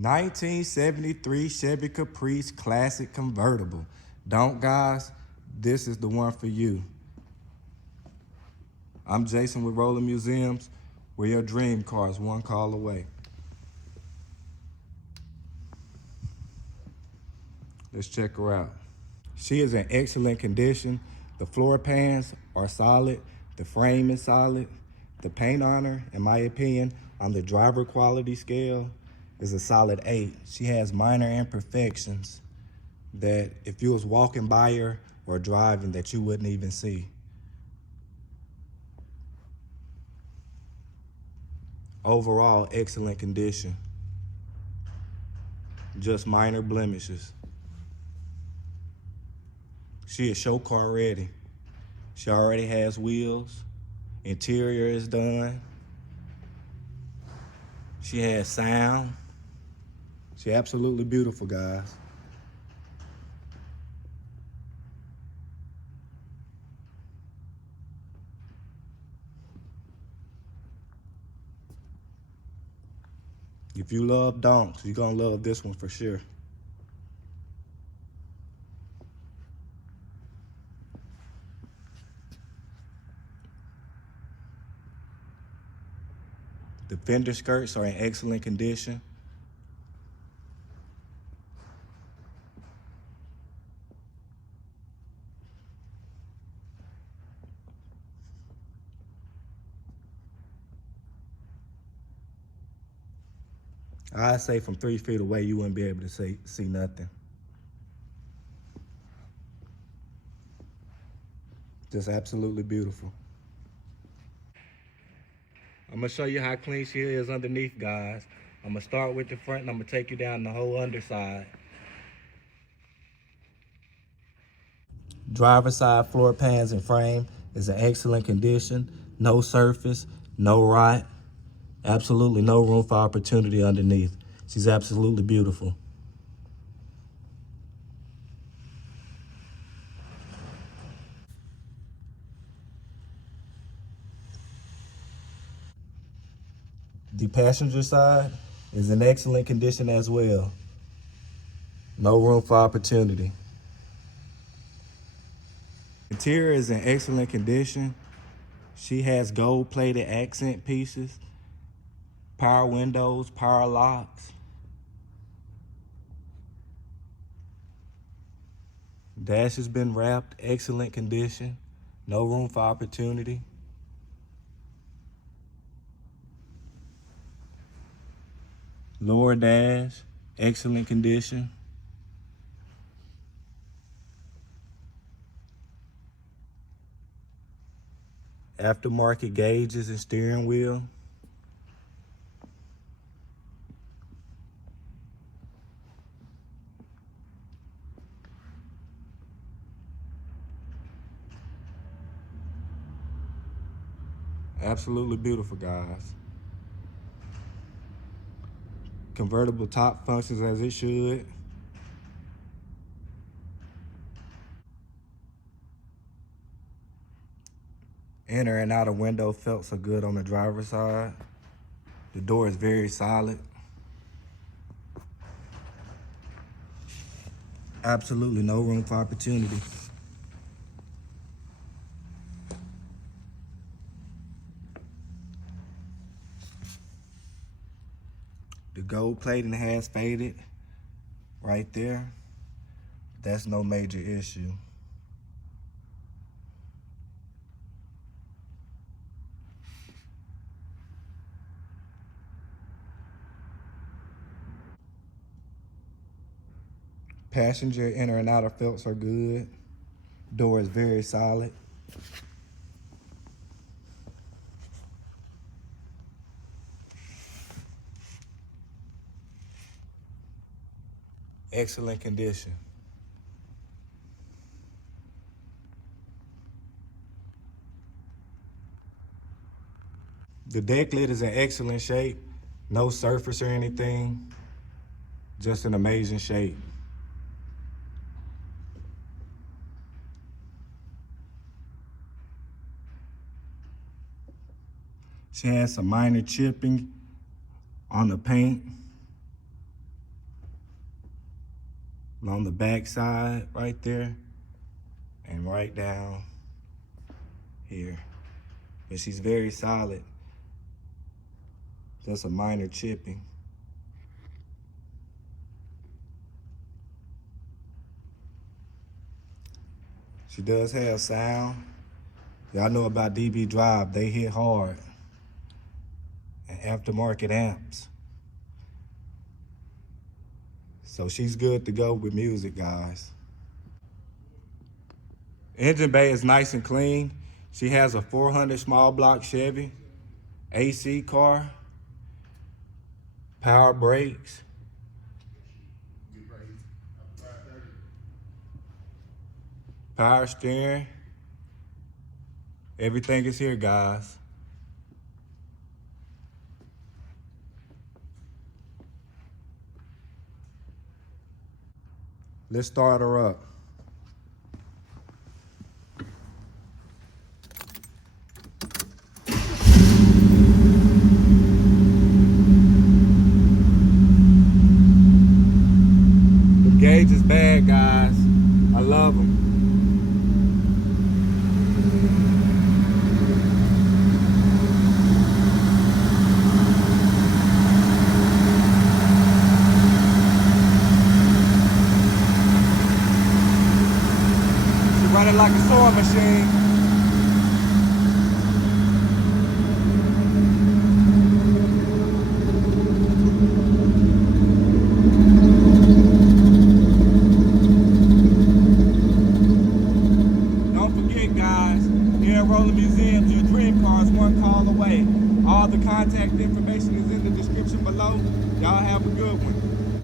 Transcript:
1973 Chevy Caprice Classic Convertible. Don't, guys, this is the one for you. I'm Jason with Roller Museums, where your dream car is one call away. Let's check her out. She is in excellent condition. The floor pans are solid. The frame is solid. The paint on her, in my opinion, on the driver quality scale, is a solid 8. She has minor imperfections that if you was walking by her or driving that you wouldn't even see. Overall, excellent condition. Just minor blemishes. She is show car ready. She already has wheels. Interior is done. She has sound. She's absolutely beautiful, guys. If you love donks, you're gonna love this one for sure. The fender skirts are in excellent condition. I'd say from 3 feet away, you wouldn't be able to see nothing. Just absolutely beautiful. I'm gonna show you how clean she is underneath, guys. I'm gonna start with the front and I'm gonna take you down the whole underside. Driver side floor pans and frame is in excellent condition. No surface, no rot. Absolutely no room for opportunity underneath. She's absolutely beautiful. The passenger side is in excellent condition as well. No room for opportunity. Interior is in excellent condition. She has gold-plated accent pieces, power windows, power locks. Dash has been wrapped, excellent condition. No room for opportunity. Lower dash, excellent condition. Aftermarket gauges and steering wheel. Absolutely beautiful, guys. Convertible top functions as it should. Inner and outer window felts are good on the driver's side. The door is very solid. Absolutely no room for opportunity. The gold plating has faded right there. That's no major issue. Passenger inner and outer felts are good. Door is very solid. Excellent condition. The deck lid is in excellent shape. No surface or anything. Just in amazing shape. She has some minor chipping on the paint. on the back side right there and right down here. But she's very solid. Just a minor chipping. She does have sound. Y'all know about DB Drive, they hit hard. And aftermarket amps. So she's good to go with music, guys. Engine bay is nice and clean. She has a 400 small block Chevy, AC car, power brakes. Power steering. Everything is here, guys. Let's start her up. The gauge is bad, guys. I love them. Running like a sewing machine.